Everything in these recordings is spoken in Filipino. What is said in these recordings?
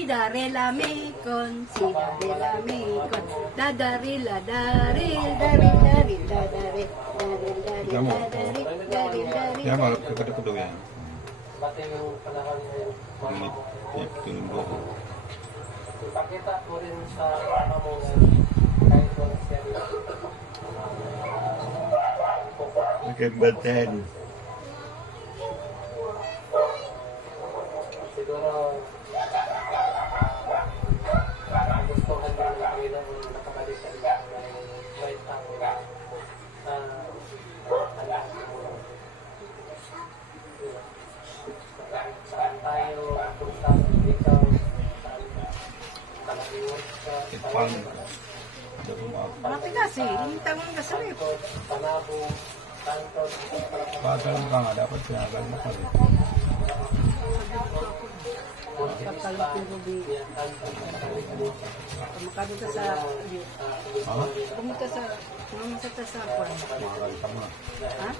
Ay, darela me con, si darela me con, dadarila, daril, daril, daril, dadaril, daril, daril, daril, daril, daril. Yan, marap ka kada daw yan. Bati yung panahon ngayon, mama mo. Tinundo. Ipakita mo rin sa mama mo na kahit wala siya rin. Nagkagbantayan. Siguro, gustuhan din ng Panginoon na nakabalik sa iyo ng may tao na anak mo. Saan tayo punta ikaw, saan kalakiwag ka, Ipang. Matigas eh, yung tangon ka sa rip. Panabo, Tanto, Bata lang ka nga, dapat sinagal na ka rin. Pagkalit yung rubi. Pumakado ka sa, Ha? pumunta sa, mamasata sa kwan. Magal ka nga. Ha?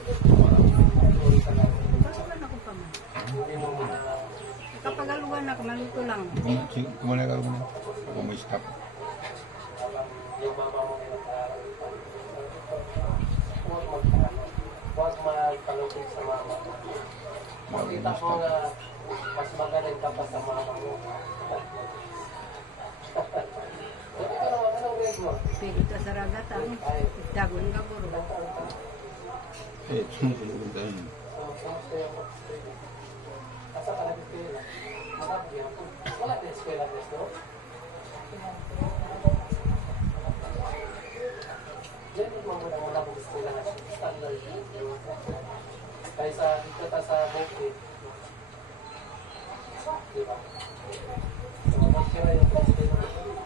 Bakit ba na akong paman? Kapag aluan na, maluto lang. Kumanay ka rin mo. Kung may stop. yung mama mo huwag magpalupit sa mama mo. Makita ko na mas magaling ka pa sa mama mo. Anong grade mo? Pigit sa ragatan, dagon ka buro. Sumusunod tayo. Kamusta yung asa ka nag-eskwela? Marami yan. Wala na eskwela no? Diyan yung mga wala kong eskwela na standard. Kaysa dito ta sa bukid. Diba? So, mag-share yung eskwela.